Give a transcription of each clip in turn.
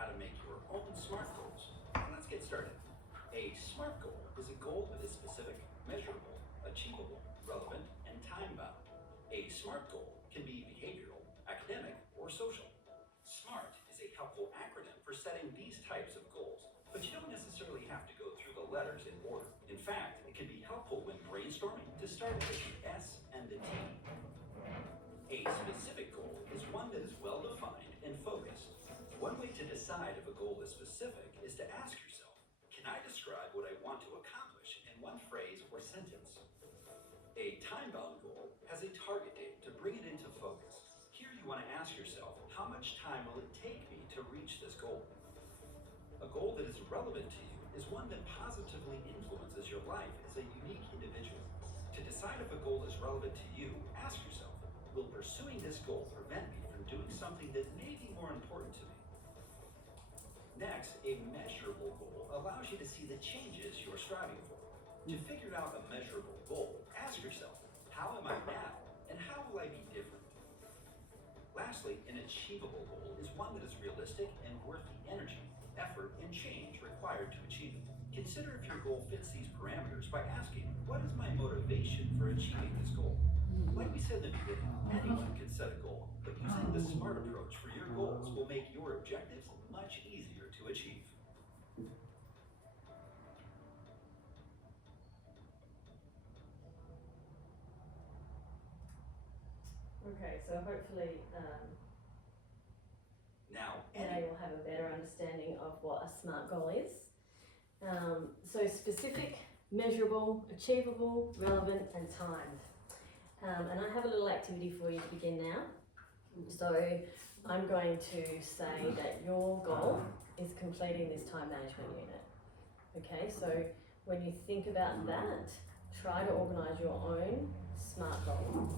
how to make your own SMART goals. Let's get started. A SMART goal is a goal that is specific, measurable, achievable, relevant, and time-bound. A SMART goal can be behavioral, academic, or social. SMART is a helpful acronym for setting these types of goals, but you don't necessarily have to go through the letters in order. In fact, it can be helpful when brainstorming to start with the S and the T. A specific goal is one that is well-defined and focused. One way to decide if a goal is specific is to ask yourself, can I describe what I want to accomplish in one phrase or sentence? A time-bound goal has a target date to bring it into focus. Here you want to ask yourself, how much time will it take me to reach this goal? A goal that is relevant to you is one that positively influences your life as a unique individual. To decide if a goal is relevant to you, ask yourself, will pursuing this goal prevent me from doing something that may be more important to me? Next, a measurable goal allows you to see the changes you're striving for. To figure out a measurable goal, ask yourself, how am I now and how will I be different? Lastly, an achievable goal is one that is realistic and worth the energy, effort, and change required to achieve it. Consider if your goal fits these parameters by asking, what is my motivation for achieving this goal? Like we said in the beginning, anyone can set a goal, but using the SMART approach for your goals will make your objectives much easier to achieve. Okay, so hopefully Now you'll have a better understanding of what a SMART goal is. So specific, measurable, achievable, relevant, and timed. And I have a little activity for you to begin now. So I'm going to say that your goal is completing this time management unit. Okay, so when you think about that, try to organise your own SMART goal.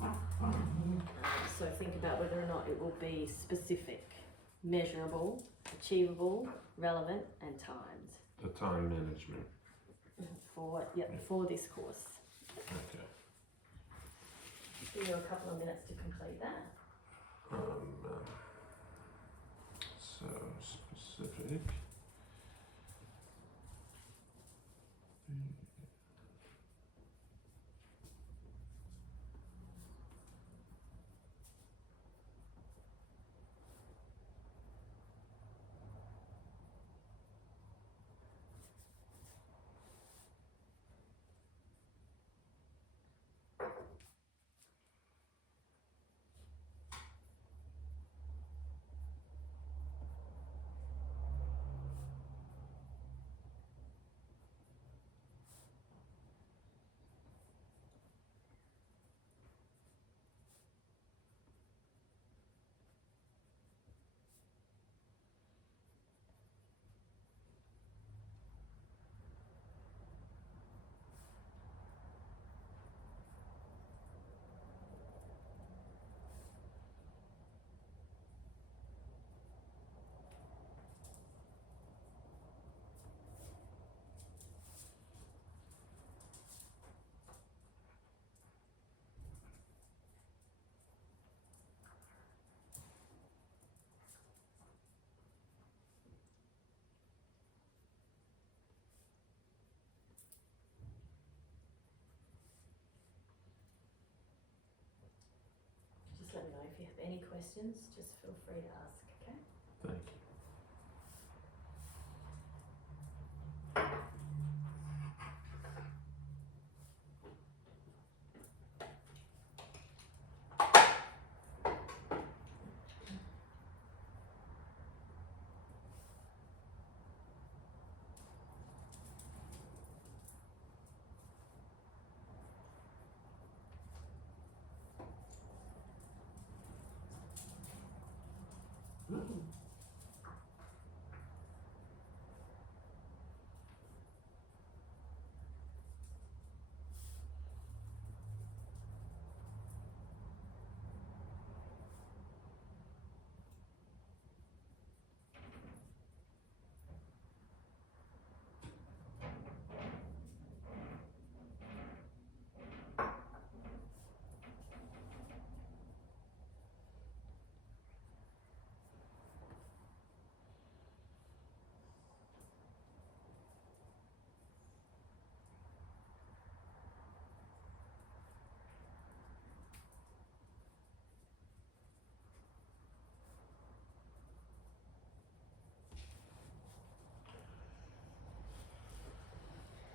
So think about whether or not it will be specific, measurable, achievable, relevant, and timed. The time management. For this course. Okay. Give you a couple of minutes to complete that. So specific. Just let me know if you have any questions, just feel free to ask, okay? Thank you.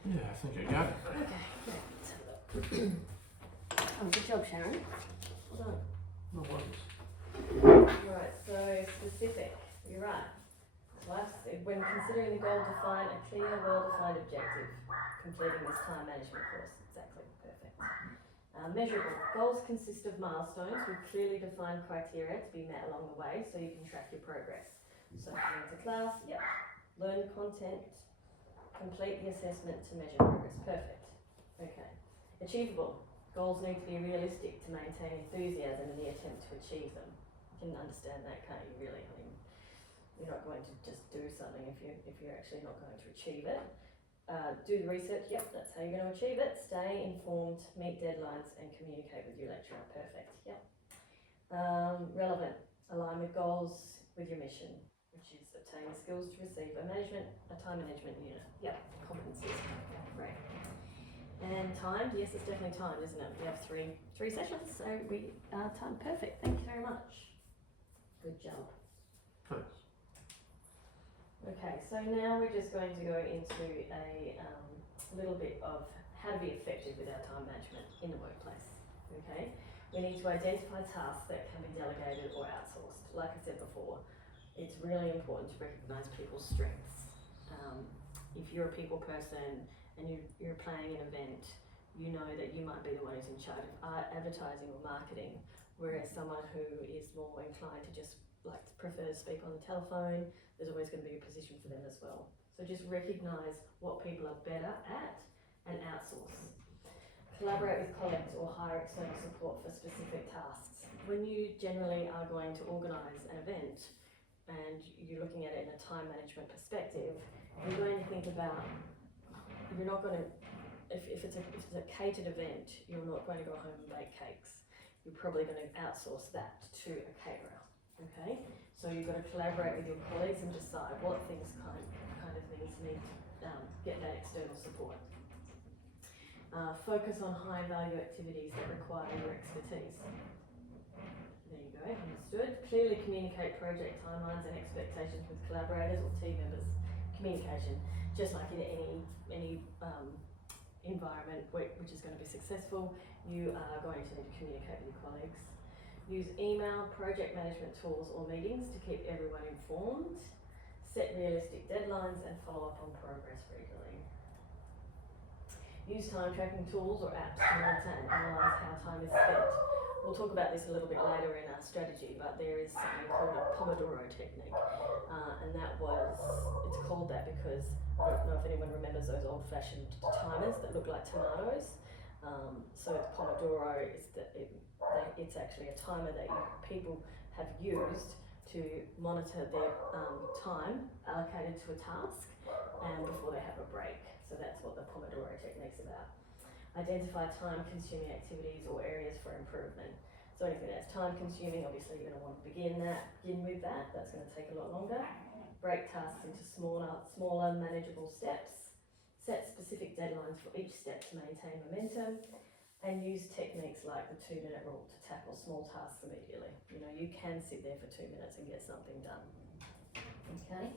Yeah, I think I got it. Okay, great. Let's have a look. Oh, good job, Sharon. Well done. No worries. Right, so specific, you're right. So I've said, when considering the goal, define a clear, well-defined objective. Completing this time management course, exactly, perfect. Measurable, goals consist of milestones with clearly defined criteria to be met along the way so you can track your progress. So coming to class, yep, learn the content, complete the assessment to measure progress, perfect. Okay, achievable, goals need to be realistic to maintain enthusiasm in the attempt to achieve them. You can understand that, can't you, really? I mean, you're not going to just do something if you're actually not going to achieve it. Do the research, yep, that's how you're going to achieve it. Stay informed, meet deadlines, and communicate with your lecturer, perfect, yep. Relevant, align with goals with your mission, which is obtain the skills to receive a time management unit, yep, competencies, okay, great. And timed, yes, it's definitely timed, isn't it? We have three sessions, so we are timed perfect. Thank you very much. Good job. Thanks. Okay, so now we're just going to go into a little bit of how to be effective with our time management in the workplace. Okay, we need to identify tasks that can be delegated or outsourced. Like I said before, it's really important to recognise people's strengths. If you're a people person and you're planning an event, you know that you might be the one who's in charge of advertising or marketing, whereas someone who is more inclined to just prefer to speak on the telephone, there's always going to be a position for them as well. So just recognise what people are better at and outsource. Collaborate with colleagues or hire external support for specific tasks. When you generally are going to organise an event and you're looking at it in a time management perspective, you're going to think about, you're not going to, if it's a catered event, you're not going to go home and bake cakes. You're probably going to outsource that to a caterer, okay? So you've got to collaborate with your colleagues and decide what things kind of things need to get that external support. Focus on high value activities that require your expertise. There you go, understood. Clearly communicate project timelines and expectations with collaborators or team members. Communication, just like in any environment which is going to be successful, you are going to need to communicate with your colleagues. Use email, project management tools or meetings to keep everyone informed. Set realistic deadlines and follow up on progress regularly. Use time tracking tools or apps to monitor and analyse how time is spent. We'll talk about this a little bit later in our strategy, but there is something called a Pomodoro technique, and it's called that because I don't know if anyone remembers those old-fashioned timers that look like tomatoes. So the Pomodoro is it's actually a timer that people have used to monitor their time allocated to a task and before they have a break. So that's what the Pomodoro technique's about. Identify time-consuming activities or areas for improvement. So anything that's time-consuming, obviously you're going to want to begin with that. That's going to take a lot longer. Break tasks into smaller manageable steps. Set specific deadlines for each step to maintain momentum. And use techniques like the 2-minute rule to tackle small tasks immediately. You know, you can sit there for 2 minutes and get something done. Okay?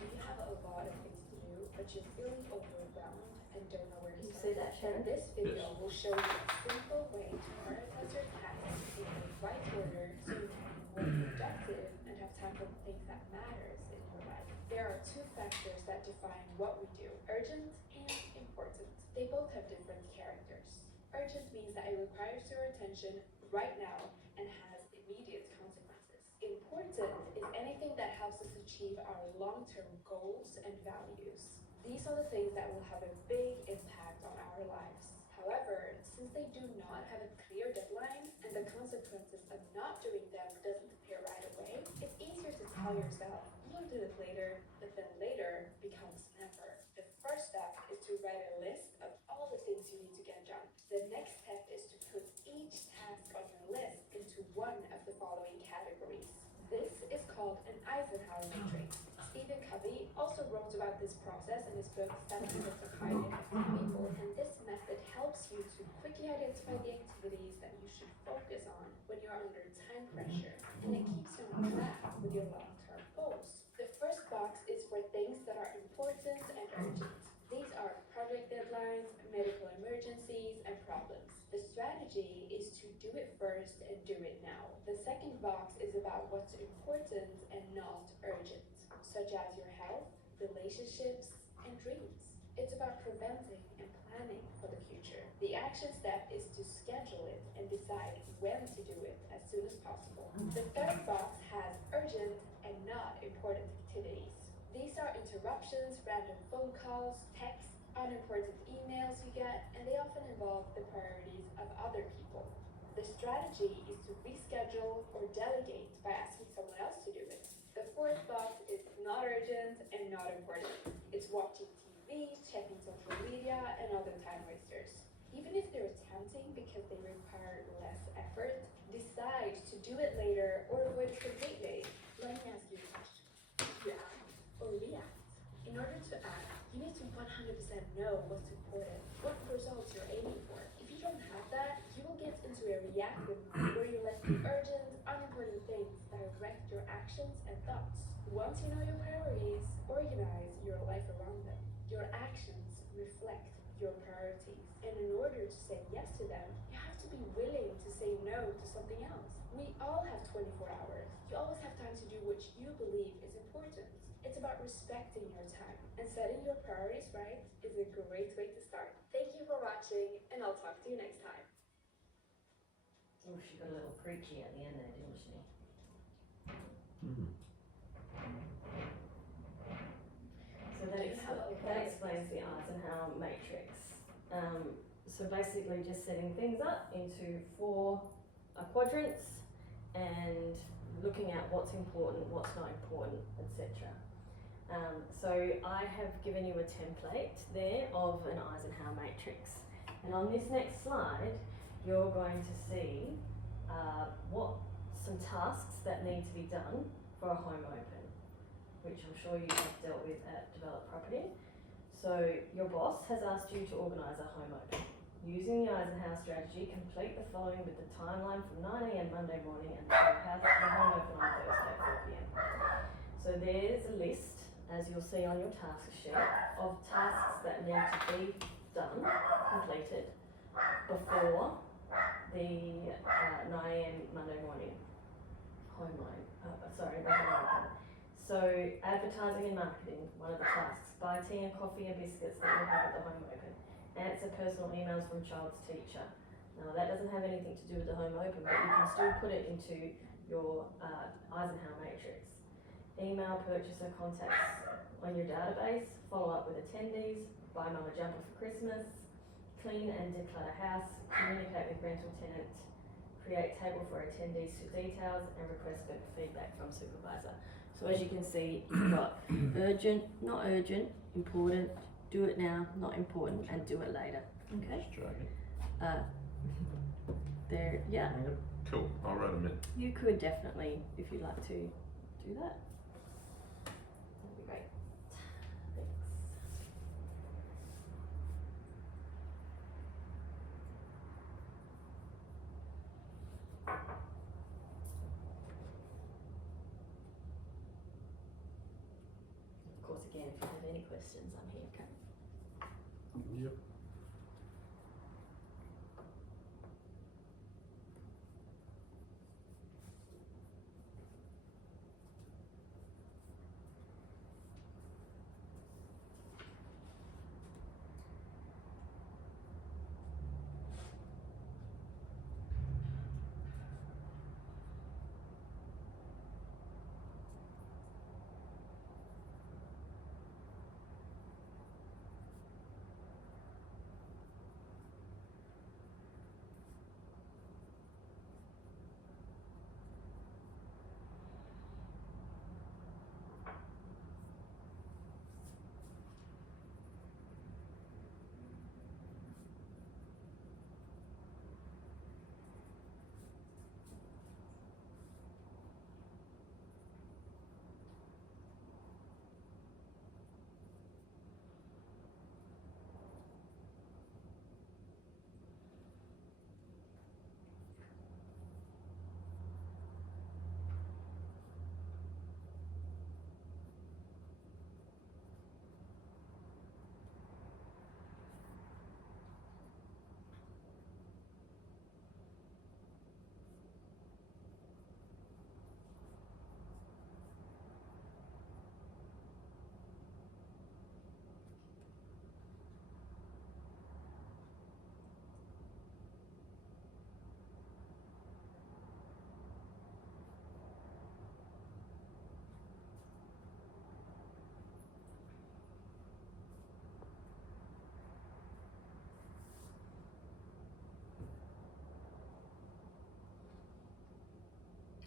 You have a lot of things to do, but you're feeling overwhelmed and don't know where to Can you start. say that, Sharon? This video will show you a simple way to prioritize your tasks in the right order so you can be more productive and have time for the things that matters in your life. There are two factors that define what we do, urgent and important. They both have different characters. Urgent means that it requires your attention right now and has immediate consequences. Important is anything that helps us achieve our long-term goals and values. These are the things that will have a big impact on our lives. However, since they do not have a clear deadline and the consequences of not doing them doesn't appear right away, it's easier to tell yourself, you'll do it later, but then later becomes never. The first step is to write a list of all the things you need to get done. The next step is to put each task on your list into one of the following categories. This is called an Eisenhower matrix. Stephen Covey also wrote about this process in his book 7 Habits of Highly Effective People, and this method helps you to quickly identify the activities that you should focus on when you're under time pressure, and it keeps you on track with your long-term goals. The first box first and do it now. The second box is about what's important and not urgent, such as your health, relationships, and dreams. It's about preventing and planning for the future. The action step is to schedule it and decide when to do it as soon as possible. The third box has urgent and not important activities. These are interruptions, random phone calls, texts, unimportant emails you get, and they often involve the priorities of other people. The strategy is to reschedule or delegate by asking someone else to do it. The fourth box is not urgent and not important. It's watching TV, checking social media, and other time wasters. Even if they're tempting because they require less effort, decide to do it later or avoid it completely. Let me ask you a question. Do you act or react? In order to act, you need to 100% know what's important, what results you're aiming for. If you don't have that, you will get into a reactive mode where you let the urgent, unimportant things direct your actions and thoughts. Once you know your priorities, organize your life around them. Your actions reflect your priorities, and in order to say yes to them, you have to be willing to say no to something else. We all have 24 hours. You always have time to do what you believe is important. It's about respecting your time, and setting your priorities right is a great way to start. Thank you for watching, and I'll talk to you next time. Oh, she got a little preachy at the end there, didn't she? Mhm. So that explains the Eisenhower matrix. So basically just setting things up into 4 quadrants and looking at what's important, what's not important, etc. So I have given you a template there of an Eisenhower matrix, and on this next slide you're going to see what some tasks that need to be done for a home open, which I'm sure you have dealt with at Develop Property. So your boss has asked you to organise a home open. Using the Eisenhower strategy, complete the following with the timeline from 9 AM Monday morning and the home open on Thursday 4 PM. So there's a list, as you'll see on your task sheet, of tasks that need to be done, completed, before the 9 AM Monday morning the home open. So advertising and marketing, one of the tasks. Buy tea and coffee and biscuits that you'll have at the home open. Answer personal emails from child's teacher. Now that doesn't have anything to do with the home open, but you can still put it into your Eisenhower matrix. Email purchaser contacts on your database, follow up with attendees, buy mum a jumper for Christmas, clean and declutter house, communicate with rental tenant, create table for attendees for details, and request feedback from supervisor. So as you can see, you've got urgent, not urgent, important, do it now, not important, and do it later. Okay? There, yeah. Yep. Cool. I'll write them in. You could definitely, if you'd like to do that. That'd be great. Thanks. Of course, again, if you have any questions, I'm here, okay? Yep.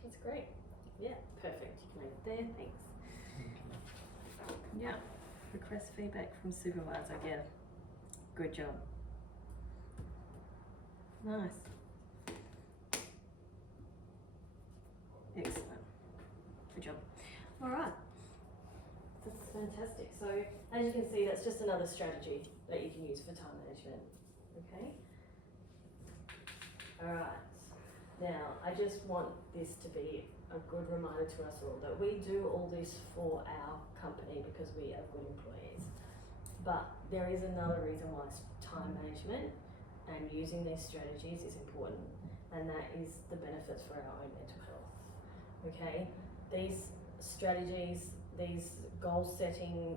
That's great. Yeah, perfect. You can leave it there. Thanks. Yeah. Request feedback from supervisor. Yeah. Good job. Nice. Excellent. Good job. All right. That's fantastic. So as you can see, that's just another strategy that you can use for time management. Okay. All right. Now, I just want this to be a good reminder to us all that we do all this for our company because we are good employees. But there is another reason why time management and using these strategies is important, and that is the benefits for our own mental health. Okay? These strategies, these goal setting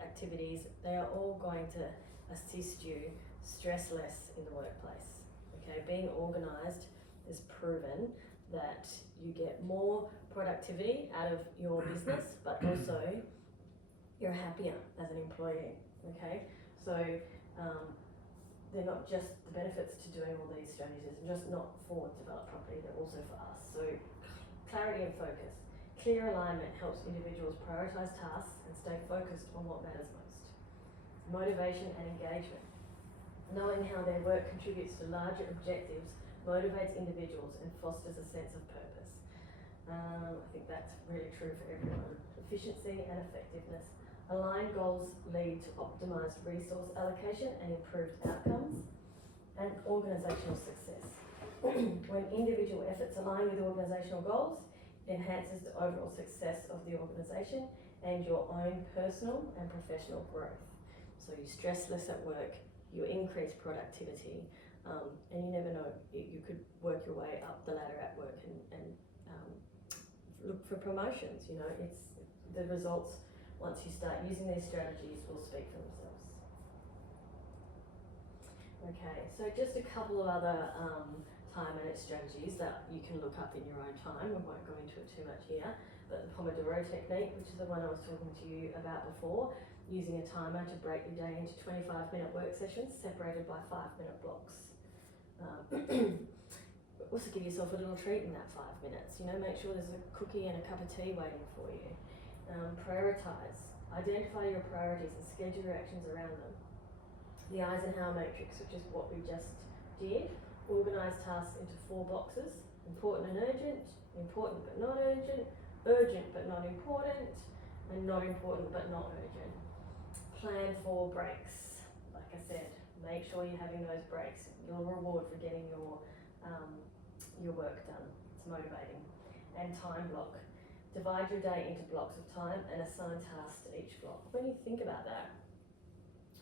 activities, they are all going to assist you stress less in the workplace. Okay, being organised is proven that you get more productivity out of your business, but also you're happier as an employee. Okay, so they're not just the benefits to doing all these strategies, just not for developed property, they're also for us. So clarity and focus. Clear alignment helps individuals prioritise tasks and stay focused on what matters most. Motivation and engagement. Knowing how their work contributes to larger objectives motivates individuals and fosters a sense of purpose. I think that's really true for everyone. Efficiency and effectiveness. Aligned goals lead to optimised resource allocation and improved outcomes. And organisational success. When individual efforts align with organisational goals, it enhances the overall success of the organisation and your own personal and professional growth. So you stress less at work, you increase productivity, and you never know, you could work your way up the ladder at work and look for promotions. You know, it's the results once you start using these strategies will speak for themselves. Okay, so just a couple of other time managed strategies that you can look up in your own time. I won't go into it too much here, but the Pomodoro technique, which is the one I was talking to you about before, using a timer to break your day into 25-minute work sessions separated by 5-minute blocks. Also give yourself a little treat in that 5 minutes. You know, make sure there's a cookie and a cup of tea waiting for you. Prioritise. Identify your priorities and schedule your actions around them. The Eisenhower matrix, which is what we just did. Organise tasks into 4 boxes: important and urgent, important but not urgent, urgent but not important, and not important but not urgent. Plan for breaks. Like I said, make sure you're having those breaks. Your reward for getting your work done. It's motivating. And time block. Divide your day into blocks of time and assign tasks to each block. When you think about that,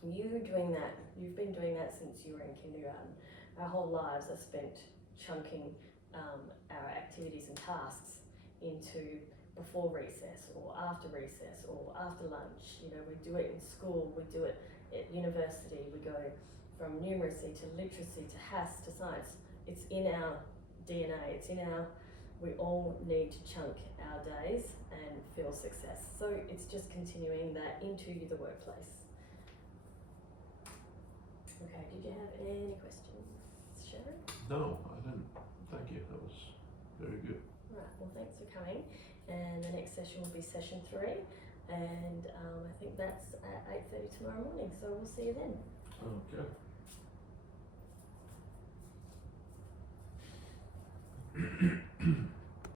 you've been doing that since you were in kindergarten. Our whole lives are spent chunking our activities and tasks into before recess or after lunch. You know, we do it in school, we do it at university, we go from numeracy to literacy to HASS to science. It's in our DNA, we all need to chunk our days and feel success. So it's just continuing that into the workplace. Okay, did you have any questions, Sharon? No, I didn't. Thank you. That was very good. Right, well thanks for coming. And the next session will be session 3. And I think that's at 8:30 tomorrow morning. So we'll see you then. Okay.